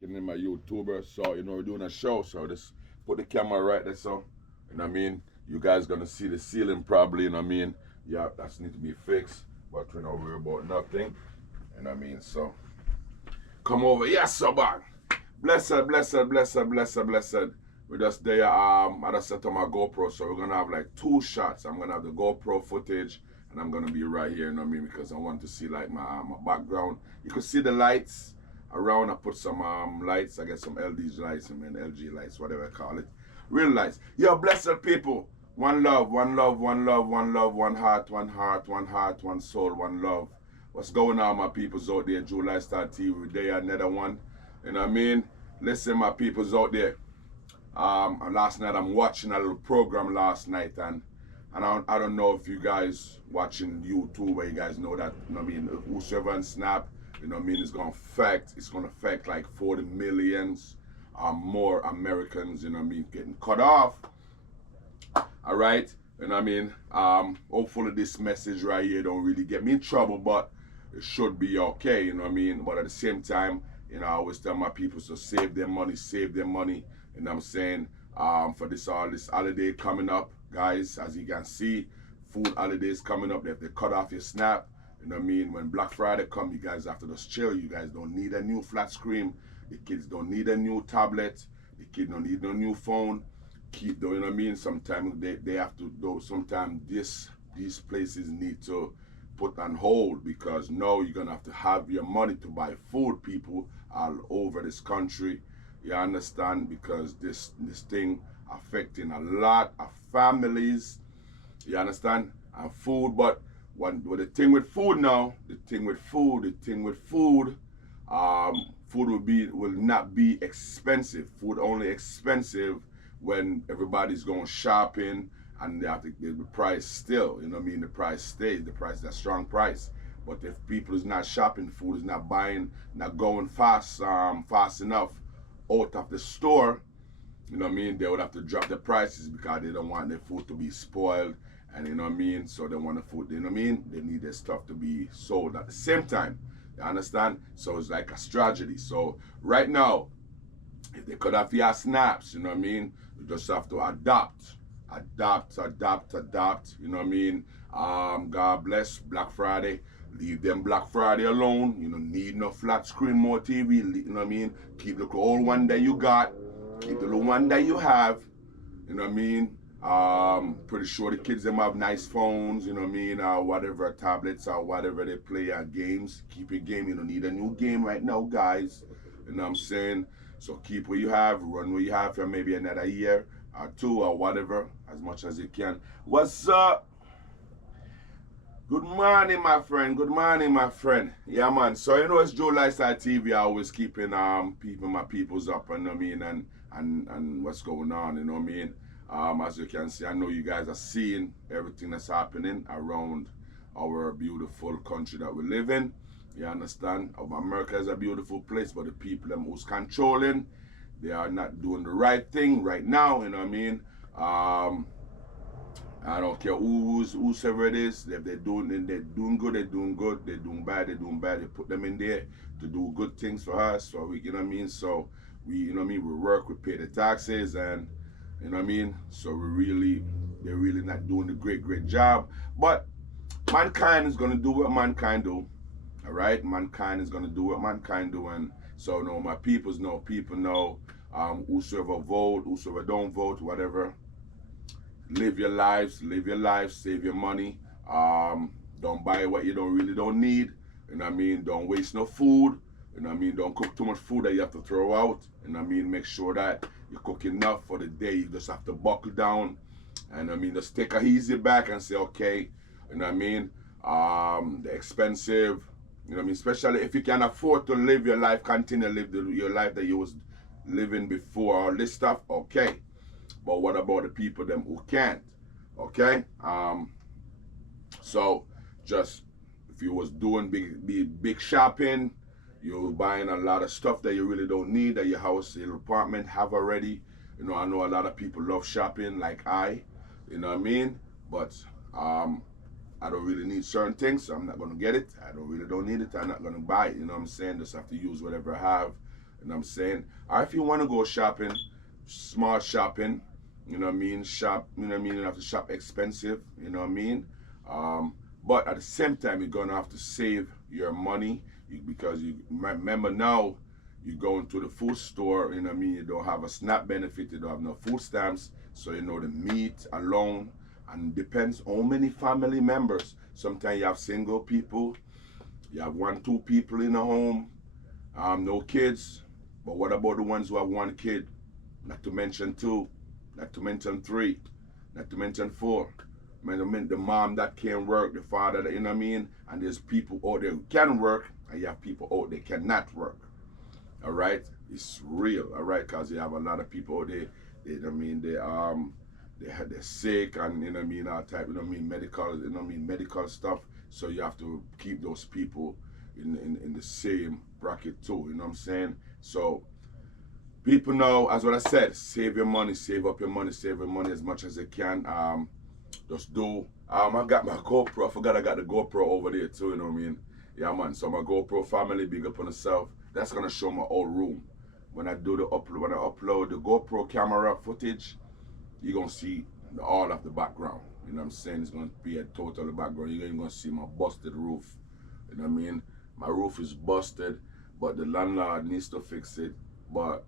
Getting in my YouTuber, so we're doing a show, so just put the camera right there, so you guys gonna see the ceiling probably, yeah, that's need to be fixed, but we don't worry about nothing, so come over, yes, so bad. Blessed, blessed, blessed, blessed, blessed. We're just there, I just set up my GoPro, so we're gonna have like 2 shots. I'm gonna have the GoPro footage, and I'm gonna be right here, because I want to see like my background. You can see the lights around. I put some lights, I get some LD lights, LG lights, whatever I call it. Real lights. Yo, blessed people. One love, one love, one love, one love, one heart, one heart, one heart, one soul, one love. What's going on, my peoples out there? July Star TV, day another one. You know what I mean? Listen, my peoples out there. Last night I'm watching a little program last night, and I don't know if you guys watching YouTube, where you guys know that, whosoever on Snap, it's gonna affect like 40 millions more Americans, getting cut off. All right, hopefully this message right here don't really get me in trouble, but it should be okay, but at the same time, I always tell my people to save their money, for all this holiday coming up, guys. As you can see, food holidays coming up. If they cut off your Snap, when Black Friday come, you guys have to just chill. You guys don't need a new flat screen. The kids don't need a new tablet. The kid don't need no new phone. Keep doing, sometimes they have to do. Sometimes these places need to put on hold, because now you're gonna have to have your money to buy food, people all over this country. You understand? Because this thing affecting a lot of families. You understand? And food, but the thing with food now, food will not be expensive. Food only expensive when everybody's going shopping, and they have to get the price still. The price stays. The price is a strong price. But if people is not shopping, food is not buying, not going fast enough out of the store, they would have to drop the prices, because they don't want their food to be spoiled, and so they want the food, they need their stuff to be sold at the same time. You understand? So it's like a strategy. So right now, if they cut off your Snaps, you just have to adapt. God bless Black Friday. Leave them Black Friday alone. You don't need no flat screen, more TV. Keep the old one that you got. Keep the little one that you have. Pretty sure the kids them have nice phones, whatever, tablets or whatever they play games. Keep your game. You don't need a new game right now, guys. You know what I'm saying? So keep what you have, run what you have for maybe another year or 2 or whatever, as much as you can. What's up? Good morning, my friend. Good morning, my friend. Yeah, man. So it's Joe Lifestyle TV. I always keeping my peoples up, and what's going on. As you can see, I know you guys are seeing everything that's happening around our beautiful country that we live in. You understand? America is a beautiful place, but the people them who's controlling, they are not doing the right thing right now. I don't care whosoever it is. If they're doing good, they're doing good. They're doing bad, They put them in there to do good things for us. So So we work, we pay the taxes, and So they're really not doing a great job. But mankind is gonna do what mankind do. All right, mankind is gonna do what mankind do, and so my people know. Whosoever vote, whosoever don't vote, whatever. Live your lives, save your money. Don't buy what you really don't need. Don't waste no food. Don't cook too much food that you have to throw out. Make sure that you cook enough for the day. You just have to buckle down, and just take a easy back and say, okay, the expensive, especially if you can afford to live your life, continue to live your life that you was living before all this stuff, okay. But what about the people them who can't? Okay? So just if you was doing big shopping, you're buying a lot of stuff that you really don't need, that your house, your apartment have already. I know a lot of people love shopping like but I don't really need certain things, so I'm not gonna get it. Don't need it, I'm not gonna buy it, Just have to use whatever I have, You know what I'm saying? Or if you want to go shopping, smart shopping, you know what I mean? Shop, you know what I mean? You don't have to shop expensive, you know what I mean? But at the same time, you're gonna have to save your money because you remember now you go into the food store, you know what I mean? You don't have a SNAP benefit, you don't have no food stamps, so you know the meat alone, and depends how many family members. Sometimes you have single people, you have 1, 2 people in a home, no kids. But what about the ones who have 1 kid? Not to mention 2, not to mention 3, not to mention 4. I mean, the mom that can't work, the father, that, you know what I mean? And there's people out there who can work, and you have people out there cannot work. All right? It's real, all right? Because you have a lot of people out there, they're sick, and, you know what I mean, all type, you know what I mean, medical, you know what I mean, medical stuff. So you have to keep those people in the same bracket too, you know what I'm saying? So people know, as what I said, save your money, save up your money, save your money as much as you can. Just do. I got my GoPro. I forgot I got the GoPro over there too, you know what I mean? Yeah, man. So my GoPro family, big up on itself. That's gonna show my old room. When I do the upload, when I upload the GoPro camera footage, you're gonna see all of the background. You know what I'm saying? It's gonna be a total background. You're even gonna see my busted roof. You know what I mean? My roof is busted, but the landlord needs to fix it. But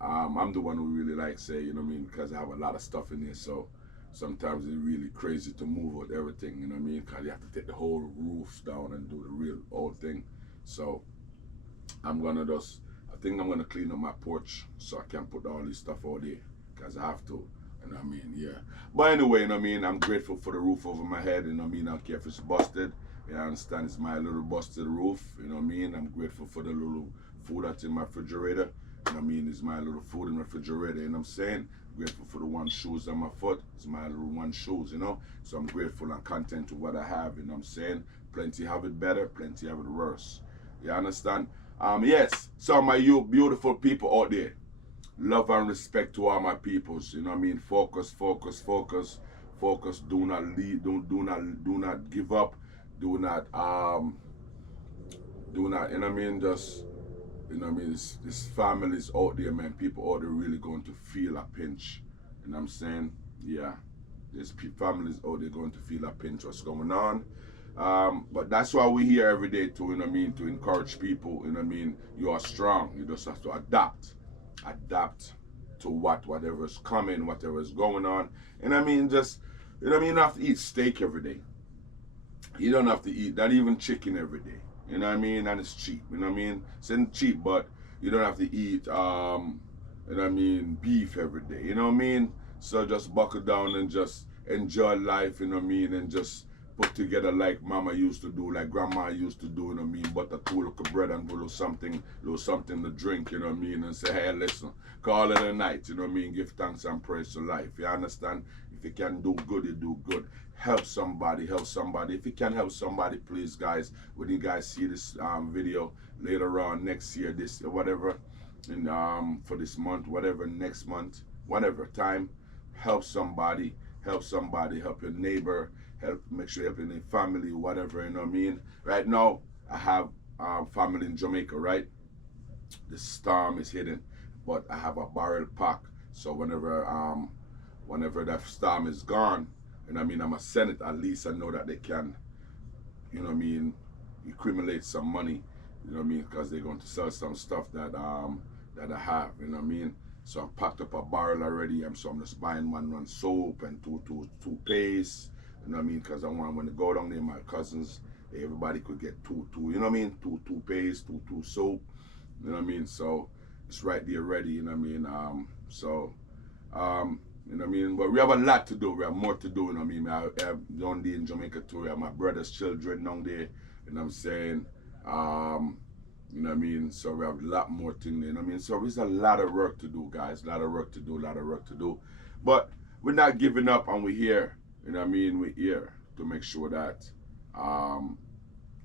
I'm the one who really like say, you know what I mean? Because I have a lot of stuff in here, so sometimes it's really crazy to move with everything, you know what I mean? Because you have to take the whole roof down and do the real old thing. So I think I'm gonna clean up my porch so I can put all this stuff out there, because I have to, you know what I mean? Yeah. But anyway, you know what I mean? I'm grateful for the roof over my head, you know what I mean? I don't care if it's busted. You understand? It's my little busted roof, you know what I mean? I'm grateful for the little food that's in my refrigerator. You know what I mean? It's my little food in the refrigerator, you know what I'm saying? Grateful for the 1 shoes on my foot. It's my little 1 shoes, you know? So I'm grateful and content to what I have, you know what I'm saying? Plenty have it better, plenty have it worse. You understand? Yes, so my you beautiful people out there, love and respect to all my peoples, you know what I mean? Focus, focus, focus, focus. Do not lead, do not give up. Do not, you know what I mean? Just, you know what I mean? This families out there, man. People out there really going to feel a pinch. You know what I'm saying? Yeah. There's families out there going to feel a pinch what's going on. But that's why we're here every day to, you know what I mean, to encourage people, you know what I mean? You are strong. You just have to adapt. Adapt to whatever's coming, whatever's going on. And I mean, just, you know what I mean? You don't have to eat steak every day. You don't have to eat, not even chicken every day. You know what I mean? And it's cheap. You know what I mean? It's not cheap, but you don't have to eat, you know what I mean, beef every day. You know what I mean? So just buckle down and just enjoy life, you know what I mean? And just put together like mama used to do, like grandma used to do, you know what I mean? Butter 2 look of bread and a little something to drink, you know what I mean? And say, hey, listen, call it a night, you know what I mean? Give thanks and praise to life. You understand? If you can do good, you do good. Help somebody, help somebody. If you can help somebody, please, guys, when you guys see this video later on next year, this whatever, and for this month, whatever, next month, whatever time, help somebody, help your neighbor, make sure you help your family, whatever, you know what I mean? Right now, I have family in Jamaica, right? The storm is hitting, but I have a barrel pack, so whenever that storm is gone, you know what I mean, I'm going to send it, at least I know that they can, you know what I mean, accumulate some money, you know what I mean, because they're going to sell some stuff that that I have, you know what I mean. So I packed up a barrel already, so I'm just buying one soap and two paste, you know what I mean, because I want, when they go down there, my cousins, everybody could get two, you know what I mean, two paste, two soap, you know what I mean. So it's right there ready, you know what I mean. You know what I mean? But we have a lot to do. We have more to do, you know what I mean? I have down there in Jamaica too. I have my brother's children down there, you know what I'm saying? You know what I mean? So we have a lot more things, you know what I mean? So there's a lot of work to do, guys. A lot of work to do. But we're not giving up, and we're here, you know what I mean? We're here to make sure that, you know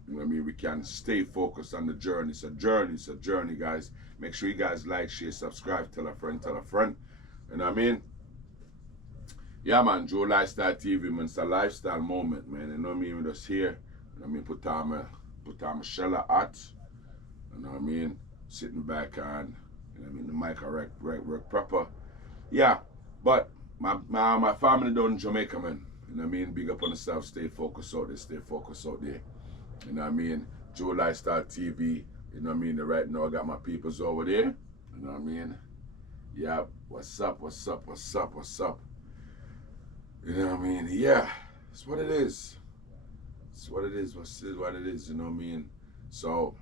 what I mean, we can stay focused on the journey. It's a journey, guys. Make sure you guys like, share, subscribe, tell a friend, you know what I mean? Yeah, man, Joe Lifestyle TV, man, it's a lifestyle moment, man, you know what I mean? We're just here, you know what I mean? Put on my shella hat, you know what I mean? sitting back and, you know what I mean, the mic work proper. Yeah, but my family down in Jamaica, man. You know what I mean? Big up on the stuff, stay focused out there, stay focused out there. You know what I mean? Joe Lifestyle TV, you know what I mean? Right now I got my peoples over there. You know what I mean? Yeah, what's up, what's up, what's up, what's up? You know what I mean? Yeah, it's what it is. It's what it is, what it is, you know what I mean? So,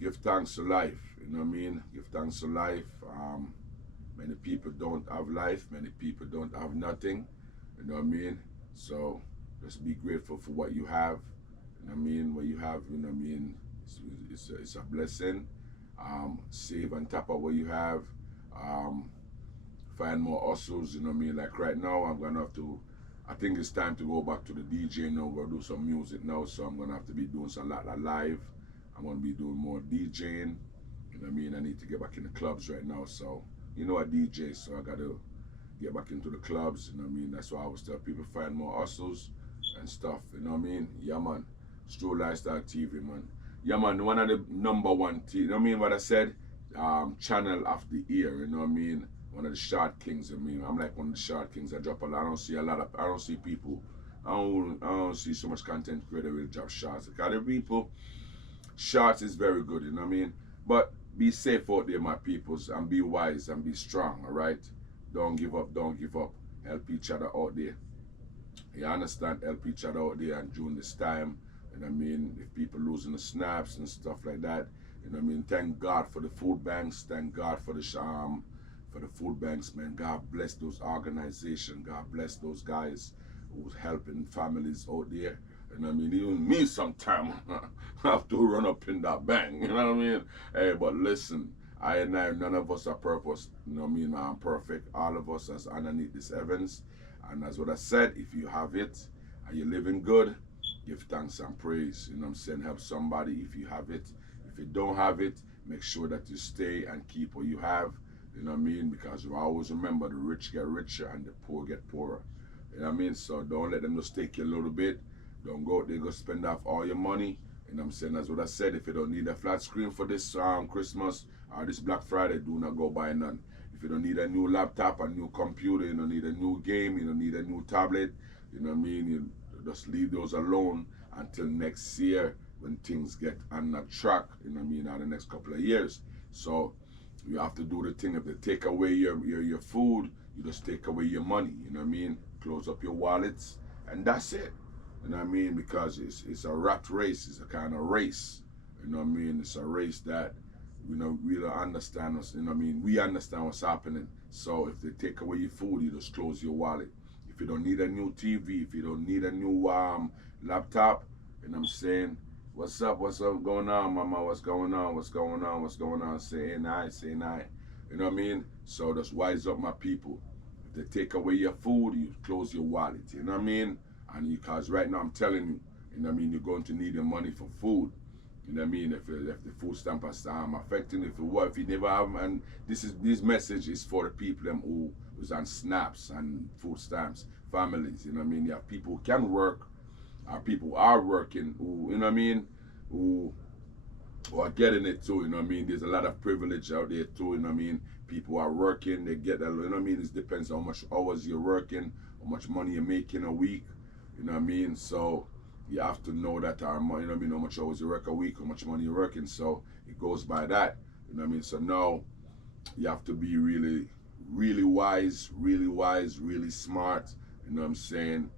give thanks to life, you know what I mean? Give thanks to life. Many people don't have life, many people don't have nothing, you know what I mean? So, just be grateful for what you have, you know what I mean? What you have, you know what I mean? It's a blessing. Save on top of what you have. Find more hustles, you know what I mean? Like right now, I'm gonna have to, I think it's time to go back to the DJ now, go do some music now, so I'm gonna have to be doing a lot of live. I'm gonna be doing more DJing, you know what I mean? I need to get back in the clubs right now, so, you know, I DJ, so I gotta get back into the clubs, you know what I mean? That's why I always tell people find more hustles and stuff, you know what I mean? Yeah, man. True Lifestyle TV, man. Yeah, man, one of the #1 TV, you know what I mean? What I said? Channel of the year, you know what I mean? One of the short kings, I mean, I'm like one of the short kings. I drop a lot. I don't see people. I don't see so much content creator will drop shots. Because the people, shots is very good, you know what I mean? But be safe out there, my peoples, and be wise and be strong, all right? Don't give up, don't give up. Help each other out there. You understand? Help each other out there, and during this time, you know what I mean? If people losing the snaps and stuff like that, you know what I mean? Thank God for the food banks. Thank God for the food banks, man. God bless those organizations. God bless those guys who's helping families out there. You know what I mean? Even me sometimes have to run up in that bank. You know what I mean? Hey, but listen, I and I, none of us are purpose. You know what I mean? I'm perfect. All of us as underneath this heavens. And that's what I said. If you have it and you're living good, give thanks and praise. You know what I'm saying? Help somebody if you have it. If you don't have it, make sure that you stay and keep what you have. You know what I mean? Because you always remember the rich get richer and the poor get poorer. You know what I mean? So don't let them just take you a little bit. Don't go out there, go spend off all your money. You know what I'm saying? That's what I said. If you don't need a flat screen for this Christmas or this Black Friday, do not go buy none. If you don't need a new laptop, a new computer, you don't need a new game, you don't need a new tablet, you know what I mean? You just leave those alone until next year when things get on a track, you know what I mean, in the next couple of years. So you have to do the thing. If they take away your food, you just take away your money, you know what I mean? Close up your wallets, and that's it. You know what I mean? Because it's a rat race, it's a kind of race. You know what I mean? It's a race that, you know, we don't understand us, you know what I mean? We understand what's happening. So if they take away your food, you just close your wallet. If you don't need a new TV, if you don't need a new laptop, you know what I'm saying? What's up going on, mama? What's going on? What's going on? What's going on? Saying I. You know what I mean? So just wise up, my people. If they take away your food, you close your wallet. You know what I mean? And because right now I'm telling you, you know what I mean, you're going to need your money for food. You know what I mean? If the food stamp is affecting, if you never have, and this message is for the people them who's on snaps and food stamps, families. You know what I mean? You have people who can work. Our people are working, who, you know what I mean, who are getting it too, you know what I mean. There's a lot of privilege out there too, you know what I mean. People are working, they get that, you know what I mean. It depends on how much hours you're working, how much money you're making a week, you know what I mean. So you have to know that our money, you know what I mean, how much hours you work a week, how much money you're working. So it goes by that, you know what I mean. So now you have to be really, really wise, really smart, you know what I'm saying.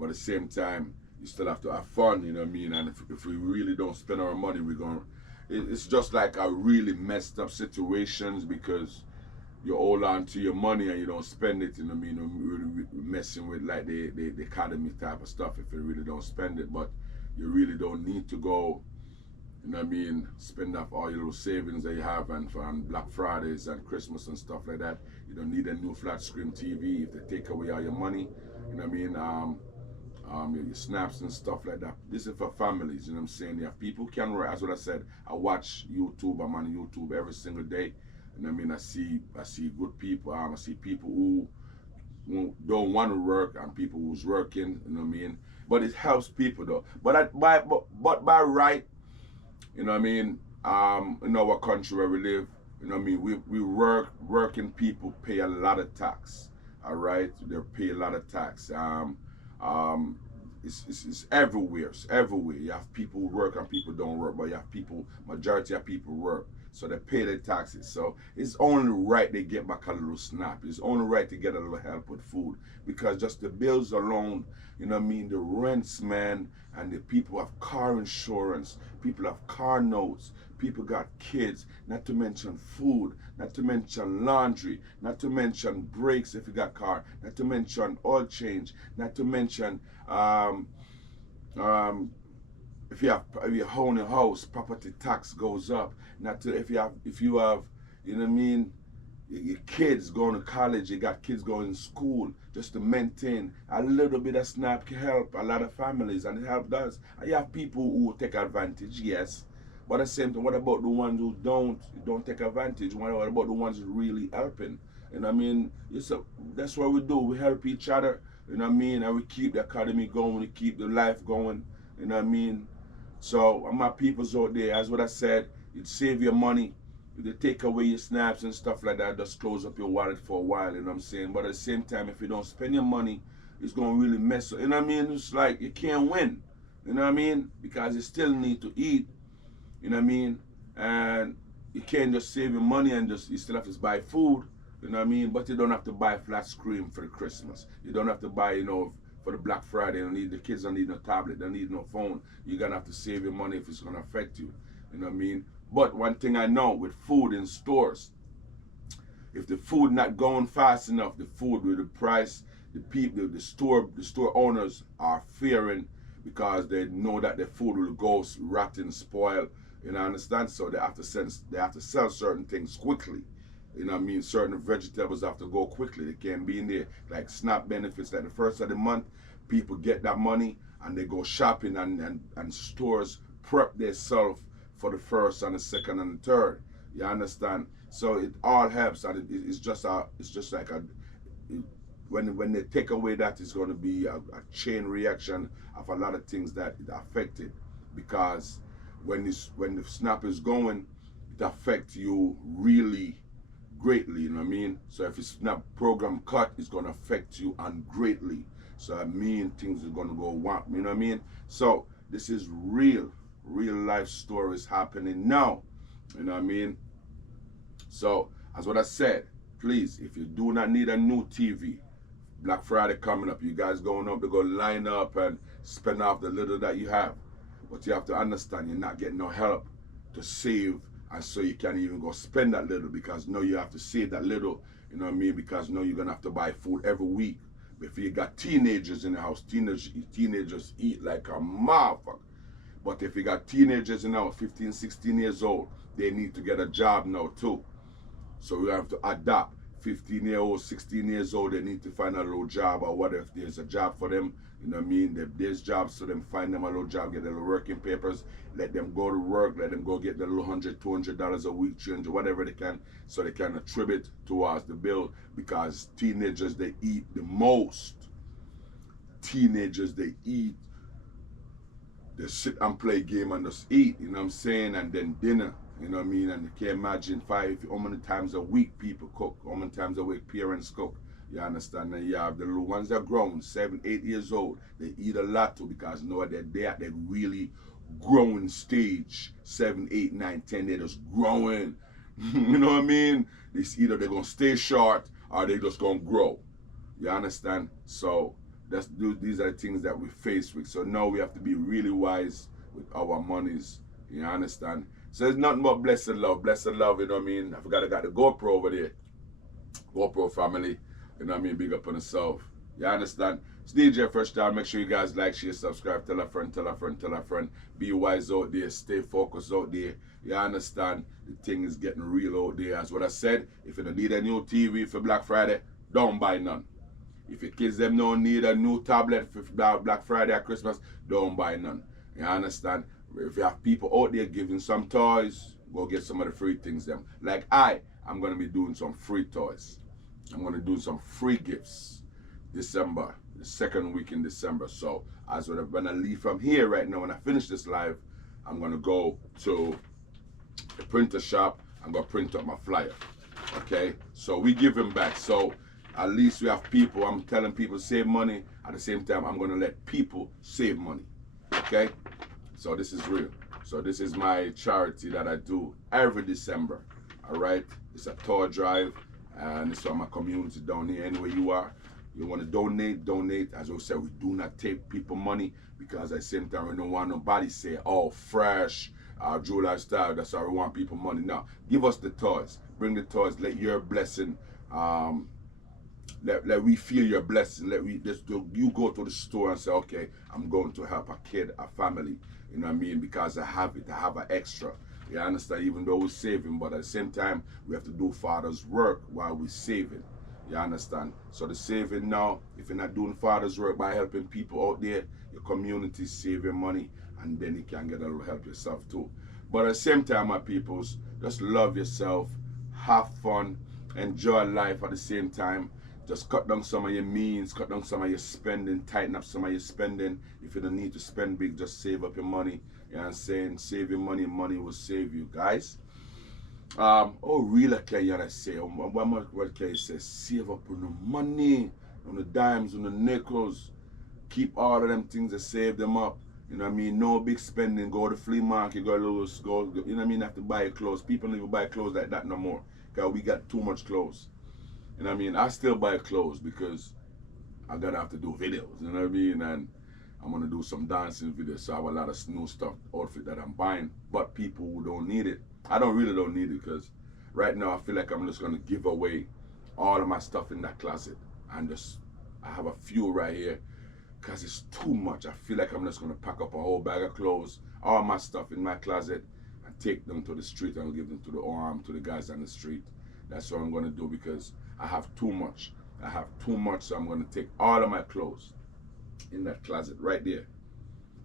But at the same time, you still have to have fun, you know what I mean? And if we really don't spend our money, it's just like a really messed up situations because you hold on to your money and you don't spend it, you know what I mean? You're really messing with like the economy type of stuff if you really don't spend it. But you really don't need to go, you know what I mean, spend off all your little savings that you have and for Black Fridays and Christmas and stuff like that. You don't need a new flat screen TV if they take away all your money, you know what I mean? Your snaps and stuff like that. This is for families, you know what I'm saying? Yeah, people can work. That's what I said. I watch YouTube. I'm on YouTube every single day. You know what I mean? I see good people. I see people who don't want to work and people who's working, you know what I mean? But it helps people though. But by right, you know what I mean, in our country where we live, you know what I mean, working people pay a lot of tax. All right, they pay a lot of tax. It's everywhere. It's everywhere. You have people who work and people don't work, but you have people, majority of people work. So they pay their taxes. So it's only right they get back a little snap. It's only right to get a little help with food. Because just the bills alone, you know what I mean, the rents, man, and the people have car insurance, people have car notes, people got kids, not to mention food, not to mention laundry, not to mention brakes if you got car, not to mention oil change, not to mention um, if you own a house, property tax goes up. Not to if you have you know what I mean, your kids going to college, you got kids going to school, just to maintain a little bit of SNAP can help a lot of families, and it help does. And you have people who take advantage, yes. But at the same time, what about the ones who don't take advantage? What about the ones who really helping? You know what I mean? That's what we do. We help each other, you know what I mean? And we keep the academy going, we keep the life going, you know what I mean? So my peoples out there, as what I said, it save your money. They take away your snaps and stuff like that, just close up your wallet for a while, you know what I'm saying? But at the same time, if you don't spend your money, it's going to really mess up. You know what I mean? It's like you can't win, you know what I mean? Because you still need to eat, you know what I mean? And you can't just save your money and you still have to buy food, you know what I mean? But you don't have to buy flat screen for the Christmas. You don't have to buy, you know, for the Black Friday. The kids don't need no tablet, they don't need no phone. You're going to have to save your money if it's going to affect you, you know what I mean? But one thing I know with food in stores, if the food not going fast enough, the food with the price, the store owners are fearing because they know that their food will go rotten, spoil. You know, understand? So they have to sell certain things quickly. You know what I mean? Certain vegetables have to go quickly. They can't be in there. Like SNAP benefits, like the first of the month, people get that money and they go shopping and stores prep themselves for the first and the second and the third. You understand? So it all helps, and it's just like when they take away that, it's going to be a chain reaction of a lot of things that it affected, because when the SNAP is going, it affects you really greatly. You know what I mean? So if it's SNAP program cut, it's going to affect you and greatly. So I mean, things are going to go wham. You know what I mean? So this is real life stories happening now. You know what I mean? So as what I said, please, if you do not need a new TV, Black Friday coming up, you guys going up to go line up and spend off the little that you have. But you have to understand, you're not getting no help to save, and so you can't even go spend that little, because now you have to save that little, you know what I mean? Because now you're gonna have to buy food every week. If you got teenagers in the house, teenagers eat like a motherfucker. But if you got teenagers now, 15, 16 years old, they need to get a job now too. So we have to adapt. 15-year-old, 16 years old, they need to find a little job, or what if there's a job for them, you know what I mean? If there's jobs, so them find them a little job, get their little working papers, let them go to work, let them go get their little $100, $200 a week, $300, whatever they can, so they can attribute towards the bill, because teenagers, they eat the most. Teenagers, they eat. They sit and play game and just eat, you know what I'm saying? And then dinner, you know what I mean? And you can't imagine how many times a week people cook, how many times a week parents cook. You understand? And you have the little ones that are grown, 7, 8 years old. They eat a lot too, because you know they're at that really growing stage. 7, 8, 9, 10, they're just growing. You know what I mean? It's either they're gonna stay short or they're just gonna grow. You understand? So these are the things that we face with. So now we have to be really wise with our monies. You understand? So it's nothing but blessed love, you know what I mean? I forgot I got the GoPro over there. GoPro family, you know what I mean? Big up on yourself. You understand? It's DJ Fresh Down. Make sure you guys like, share, subscribe, tell a friend, tell a friend, tell a friend. Be wise out there, stay focused out there. You understand? The thing is getting real out there. As what I said, if you don't need a new TV for Black Friday, don't buy none. If your kids them don't need a new tablet for Black Friday or Christmas, don't buy none. You understand? If you have people out there giving some toys, go get some of the free things them. Like I'm going to be doing some free toys. I'm going to do some free gifts December, the second week in December. So when I leave from here right now, when I finish this live, I'm gonna go to the printer shop. I'm gonna print up my flyer. Okay, so we give him back. So at least we have people. I'm telling people save money. At the same time, I'm gonna let people save money. Okay, so this is real. So this is my charity that I do every December. All right, it's a tour drive, and it's for my community down here. Anywhere you are, you want to donate, donate. As we said, we do not take people money because at the same time, we don't want nobody say, "Oh, fresh, Drew Lifestyle." That's why we want people money. Now, give us the toys. Bring the toys. Let your blessing. Let we feel your blessing. Let we just do, you go to the store and say, okay, I'm going to help a kid, a family. You know what I mean? Because I have it. I have an extra. You understand? Even though we're saving, but at the same time, we have to do Father's work while we're saving. You understand? So the saving now, if you're not doing Father's work by helping people out there, your community saving money, and then you can get a little help yourself too. But at the same time, my peoples, just love yourself, have fun, enjoy life at the same time. Just cut down some of your means, cut down some of your spending, tighten up some of your spending. If you don't need to spend big, just save up your money. You know what I'm saying? Save your money, money will save you, guys. Oh, really, can you say? What can you say? Save up on the money, on the dimes, on the nickels. Keep all of them things and save them up. You know what I mean? No big spending. Go to the flea market, go lose, go. You know what I mean? Have to buy clothes. People don't even buy clothes like that no more. Because we got too much clothes. You know what I mean? I still buy clothes because I gotta have to do videos, you know what I mean? And I'm gonna do some dancing videos, so I have a lot of new stuff, outfit that I'm buying. But people who don't need it, I really don't need it, because right now I feel like I'm just gonna give away all of my stuff in that closet. And just, I have a few right here, because it's too much. I feel like I'm just gonna pack up a whole bag of clothes, all my stuff in my closet, and take them to the street and give them to the guys on the street. That's what I'm gonna do, because I have too much. I have too much, so I'm gonna take all of my clothes in that closet right there,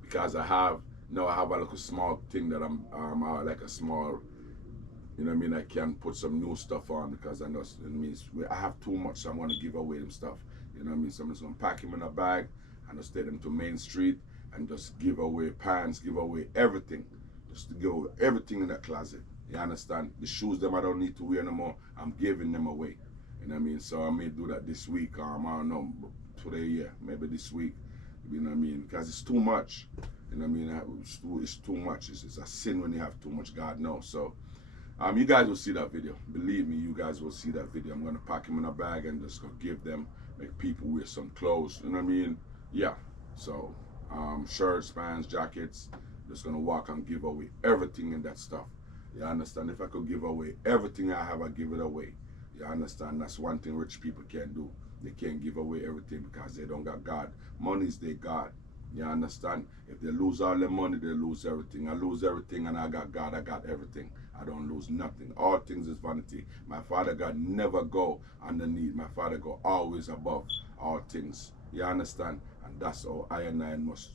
because I have a little small thing that I'm like a small, you know what I mean? I can put some new stuff on, because I know it means I have too much, so I'm gonna give away them stuff. You know what I mean? So I'm just gonna pack them in a bag and just take them to Main Street and just give away pants, give away everything, just to give away everything in that closet. You understand? The shoes them I don't need to wear no more, I'm giving them away. You know what I mean? So I may do that this week. I don't know, today, yeah, maybe this week. You know what I mean? Because it's too much. You know what I mean? It's too much. It's a sin when you have too much, God knows. So you guys will see that video. Believe me, you guys will see that video. I'm going to pack them in a bag and just go give them, make people wear some clothes. You know what I mean? Yeah. So shirts, pants, jackets. Just going to walk and give away everything in that stuff. You understand? If I could give away everything I have, I give it away. You understand? That's one thing rich people can't do. They can't give away everything because they don't got God. Money is their God. You understand? If they lose all their money, they lose everything. I lose everything and I got God. I got everything. I don't lose nothing. All things is vanity. My Father God never go underneath. My Father go always above all things. You understand? And that's how I and I must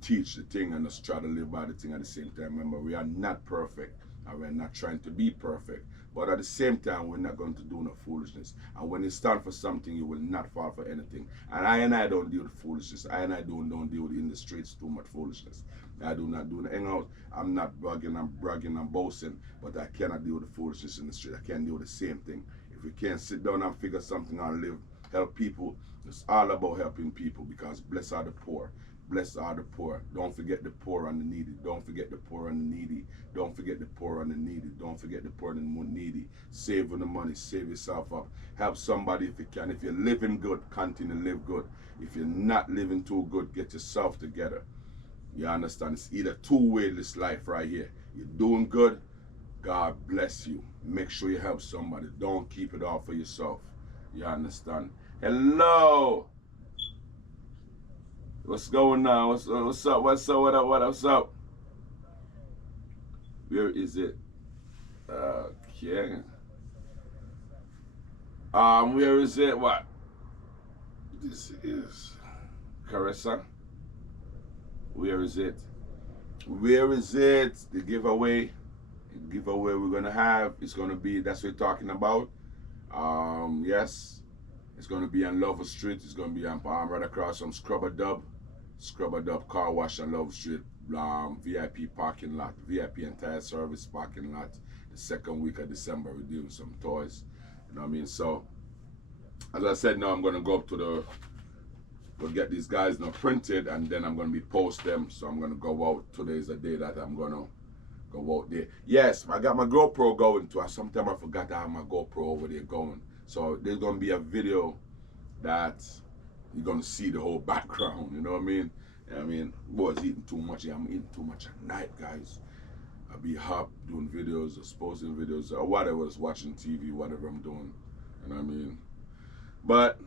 teach the thing and just try to live by the thing at the same time. Remember, we are not perfect and we're not trying to be perfect. But at the same time, we're not going to do no foolishness. And when you stand for something, you will not fall for anything. And I don't deal with foolishness. I don't deal with in the streets too much foolishness. I do not do the hangout. I'm not bragging, I'm boasting, but I cannot deal with the foolishness in the street. I can't do the same thing. If we can't sit down and figure something out and live, help people, it's all about helping people, because blessed are the poor. Blessed are the poor. Don't forget the poor and the needy. Don't forget the poor and the needy. Don't forget the poor and the needy. Don't forget the poor and the needy. Save on the money. Save yourself up. Help somebody if you can. If you're living good, continue to live good. If you're not living too good, get yourself together. You understand? It's either two-way, this life right here. You're doing good, God bless you. Make sure you help somebody. Don't keep it all for yourself. You understand? Hello. What's going on? What's up? What's up? What's up? Where is it? Okay. Where is it? What? This is Carissa. Where is it? Where is it? The giveaway. The giveaway we're gonna have. It's gonna be, that's what we're talking about. Yes. It's gonna be on Lover Street. It's gonna be on right across from Scrubber Dub car wash on Love Street. VIP parking lot, VIP entire service parking lot. The second week of December, we're doing some toys. You know what I mean? So, as I said, now I'm gonna go up to the, we'll get these guys now printed, and then I'm gonna be post them. So I'm gonna go out. Today's the day that I'm gonna go out there. Yes, I got my GoPro going too. Sometimes I forgot to have my GoPro over there going. So there's gonna be a video that you're gonna see the whole background. You know what I mean? I mean, boys eating too much. Yeah, I'm eating too much at night, guys. I'll be up doing videos or posting videos or whatever, just watching TV, whatever I'm doing. You know what I mean? But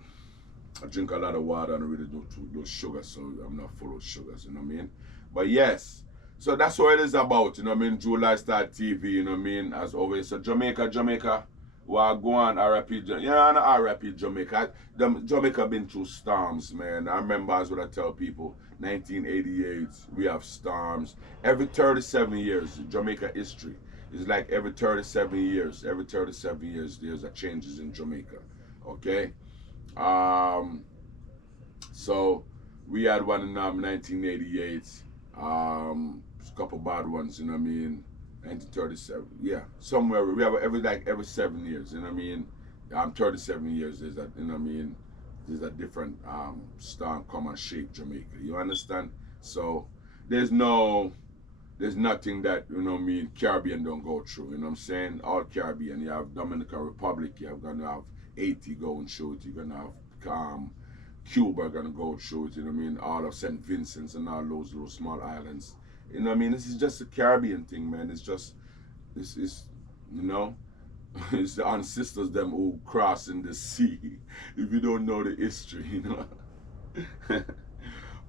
I drink a lot of water and I really don't do sugar, so I'm not full of sugars, you know what I mean? But yes, so that's what it is about, you know what I mean? July Star TV, you know what I mean? As always, so Jamaica, well, go on, RIP, yeah, no, RIP Jamaica. Jamaica been through storms, man. I remember, as what I tell people, 1988, we have storms. Every 37 years, Jamaica history is like every 37 years, there's a changes in Jamaica, okay? So we had one in 1988, a couple bad ones, you know what I mean? 1937, yeah, somewhere we have every 7 years, you know what I mean? 37 years there's a, you know what I mean? There's a different storm come and shake Jamaica. You understand? So there's nothing that, you know what I mean, Caribbean don't go through. You know what I'm saying? All Caribbean. You have Dominican Republic. You're gonna have Haiti going through it. You're gonna have Cuba gonna go through it. You know what I mean? All of St. Vincent's and all those little small islands. You know what I mean? This is just a Caribbean thing, man. It's just, this is, you know. It's the ancestors them who cross in the sea. If you don't know the history, you know.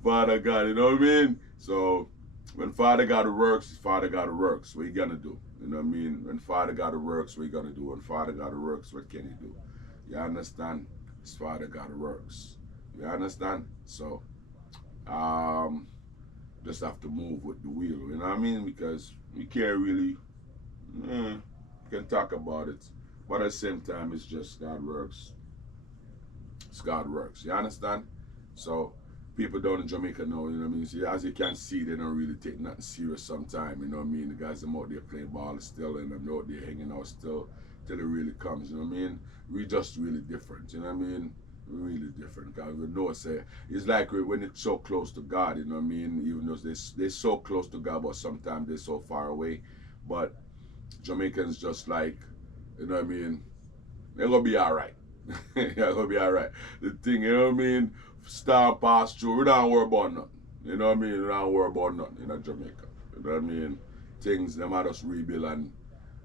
Father God, you know what I mean? So when Father God works, Father God works. What you gonna do? You know what I mean? When Father God works, what you gonna do? When Father God works, what can you do? You understand? It's Father God works. You understand? So just have to move with the wheel, you know what I mean? Because we can't really can talk about it, but at the same time, it's just God works. It's God works. You understand? So people down in Jamaica know, you know what I mean? See, as you can see, they don't really take nothing serious sometimes, you know what I mean? The guys them out there playing ball still, and them out there hanging out still till it really comes, you know what I mean? We just really different, you know what I mean? We're really different, guys. We know it's like when it's so close to God, you know what I mean? Even though they're so close to God, but sometimes they're so far away. But Jamaicans just like, you know what I mean, they're gonna be alright. They're gonna be alright. The thing, you know what I mean, storm pass through, we don't worry about nothing. You know what I mean? We don't worry about nothing in Jamaica. You know what I mean? Things, them are just rebuild, and,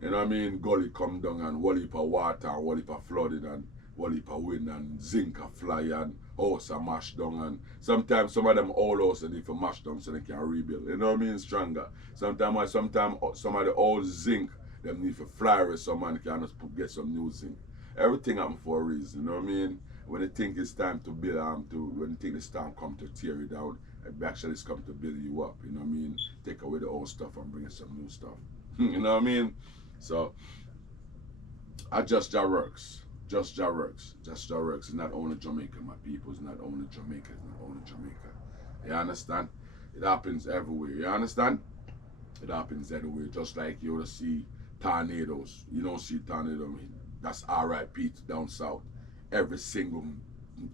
you know what I mean, gully come down and whole heap of water and whole heap of flooding and whole heap of wind and zinc a fly and house a mash down, and sometimes some of them old houses need to mash down so they can rebuild. You know what I mean? Stronger. Sometimes some of the old zinc them need to fly with someone can just get some new zinc. Everything happen for a reason, you know what I mean? When they think it's time to build, when they think it's time come to tear you down, it actually it's come to build you up, you know what I mean? Take away the old stuff and bring in some new stuff. You know what I mean? So, just Jah works. Just Jah works. Just Jah works. It's not only Jamaica, my people. It's not only Jamaica. It's not only Jamaica. You understand? It happens everywhere. You understand? It happens everywhere. Just like you see tornadoes. You don't see tornadoes. That's RIP down south. Every single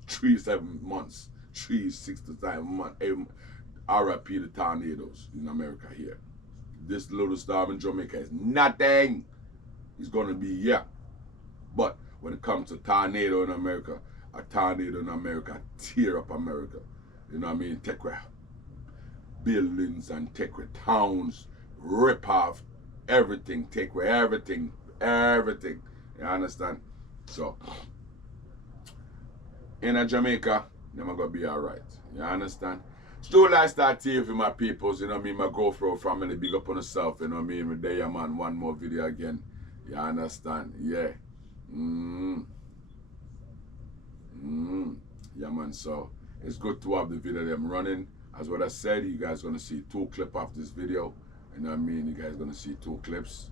3-7 months, 3-6 months, RIP the tornadoes in America here. This little storm in Jamaica is nothing. It's gonna be, yeah. But when it comes to tornado in America, a tornado in America tear up America. You know what I mean? Take away buildings and take away towns, rip off everything, take away everything. You understand? So, in Jamaica, them are gonna be alright. You understand? Still Lifestyle TV, my peoples, you know what I mean? My GoPro family, big up on yourself, you know what I mean? With there, man, one more video again. You understand? Yeah. Yeah, man, so it's good to have the video them running. As what I said, you guys gonna see 2 clips of this video. You know what I mean? You guys gonna see 2 clips,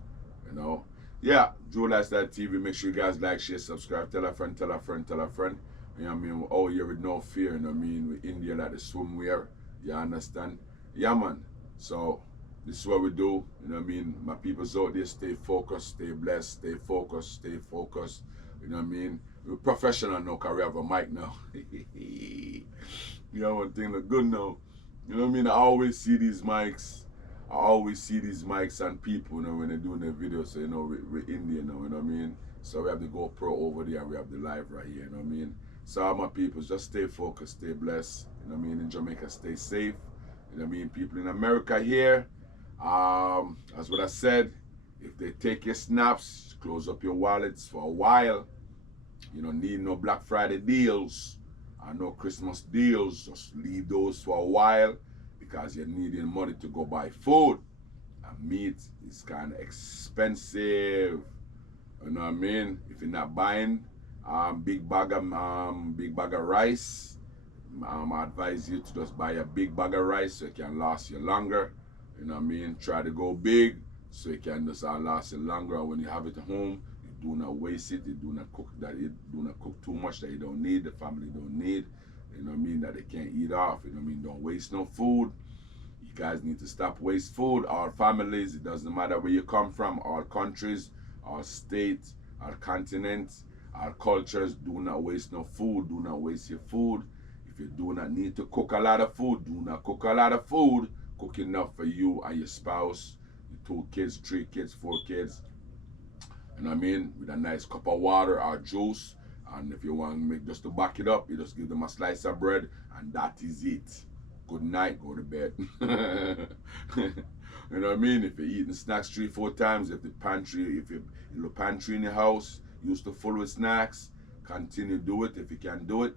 you know? Yeah, Joe Lifestyle TV, make sure you guys like, share, subscribe, tell a friend, tell a friend, tell a friend. You know what I mean? We're all here with no fear, you know what I mean? We're India like the swimwear. You understand? Yeah, man. So this is what we do. You know what I mean? My people's out there, stay focused, stay blessed, stay focused, stay focused. You know what I mean? We're professional now because we have a mic now. You know, one thing look good now. You know what I mean? I always see these mics. I always see these mics and people, you know, when they're doing their videos. So, you know, we're Indian now, you know what I mean? So we have the GoPro over there and we have the live right here, you know what I mean? So all my people, just stay focused, stay blessed. You know what I mean? In Jamaica, stay safe. You know what I mean? People in America here, as what I said, if they take your snaps, close up your wallets for a while. You don't need no Black Friday deals and no Christmas deals. Just leave those for a while because you're needing money to go buy food. And meat is kind of expensive. You know what I mean? If you're not buying big bag of rice, I advise you to just buy a big bag of rice so it can last you longer. You know what I mean? Try to go big so it can just last you longer. When you have it at home, you do not waste it. You do not cook too much that you don't need. The family don't need. You know what I mean? That they can't eat off. You know what I mean? Don't waste no food. You guys need to stop waste food. All families, it doesn't matter where you come from, all countries, all states, all continents, all cultures, do not waste no food. Do not waste your food. If you do not need to cook a lot of food, do not cook a lot of food. Cook enough for you and your spouse, your 2 kids, 3 kids, 4 kids. You know what I mean? With a nice cup of water or juice. And if you want to make just to back it up, you just give them a slice of bread and that is it. Good night, go to bed. You know what I mean? If you're eating snacks 3-4 times, if the pantry in your house used to full with snacks, continue do it if you can do it.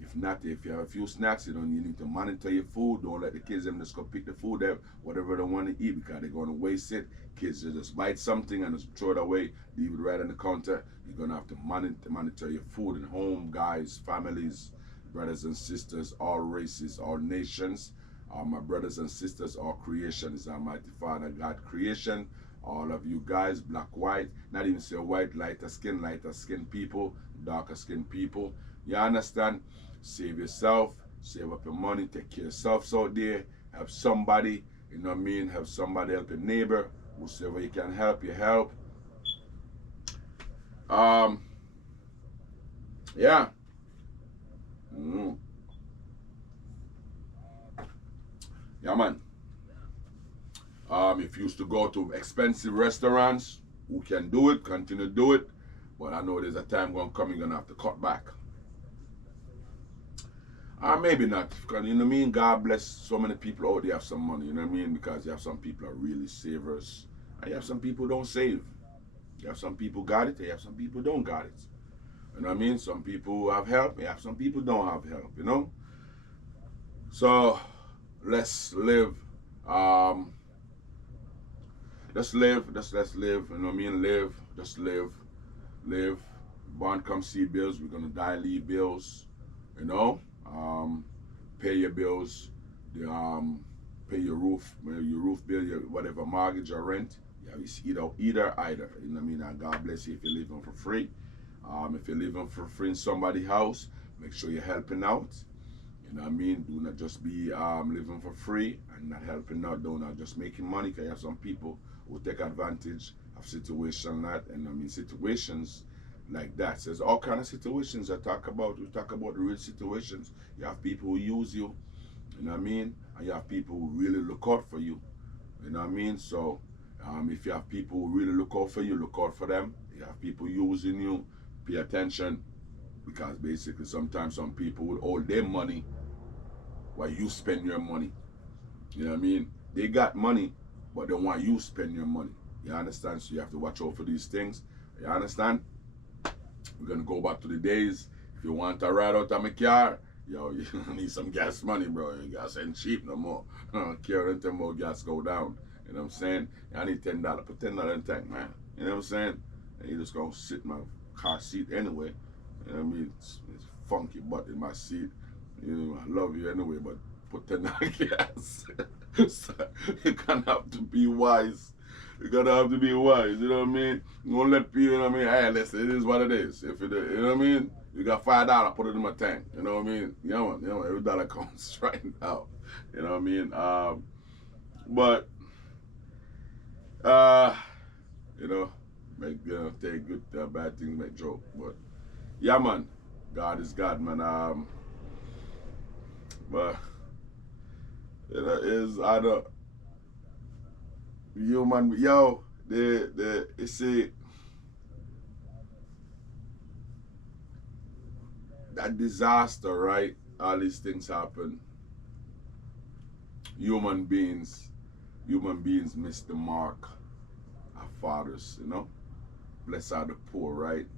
If not, if you have a few snacks, you need to monitor your food. Don't let the kids them just go pick the food up, whatever they want to eat, because they're going to waste it. Kids just bite something and just throw it away, leave it right on the counter. You're going to have to monitor your food at home, guys, families, brothers and sisters, all races, all nations. My brothers and sisters, all creation is Almighty Father, God creation. All of you guys, black, white, not even say white, lighter skin people, darker skin people. You understand? Save yourself, save up your money, take care of yourselves out there, help somebody, you know what I mean? Help somebody, help your neighbor, whosoever you can help, you help. Yeah. Yeah, man. If you used to go to expensive restaurants, who can do it, continue to do it. But I know there's a time going to come, you're going to have to cut back. Maybe not. Because, you know what I mean? God bless so many people out there have some money, you know what I mean? Because you have some people are really savers. And you have some people who don't save. You have some people got it, you have some people don't got it. You know what I mean? Some people have help, you have some people don't have help, you know? So, let's live. Let's live, let's live, you know what I mean? Live, just live. Born come see bills, we're gonna die, leave bills, you know? Pay your bills, pay your roof bill, your whatever mortgage or rent. Yeah, it's either. You know what I mean? And God bless you if you're living for free. If you're living for free in somebody's house, make sure you're helping out. You know what I mean? Do not just be living for free and not helping out, not just making money. Because you have some people who take advantage of situations like that, and I mean situations like that. So there's all kind of situations I talk about. We talk about the real situations. You have people who use you, you know what I mean? And you have people who really look out for you, you know what I mean? So if you have people who really look out for you, look out for them. You have people using you, pay attention, because basically sometimes some people will hold their money while you spend your money. You know what I mean? They got money, but they want you to spend your money. You understand? So you have to watch out for these things. You understand? We're gonna go back to the days. If you want to ride out of my car, yo, you need some gas money, bro. Gas ain't cheap no more. Care until more gas go down. You know what I'm saying? I need $10. Put $10 in the tank, man. You know what I'm saying? And you just gonna sit in my car seat anyway. You know what I mean? It's funky butt in my seat. You know, I love you anyway, but put $10 gas. So you're gonna have to be wise. You're gonna have to be wise, you know what I mean? You won't let people, you know what I mean? Hey, listen, it is what it is. If it, you know what I mean? You got $5, put it in my tank. You know what I mean? You know, every dollar counts right now. You know what I mean? But you know, make take good bad things make joke. But yeah, man, God is God, man. But it is other human. Yo, you see that disaster, right? All these things happen. Human beings miss the mark. Our fathers, you know. Bless are the poor, right?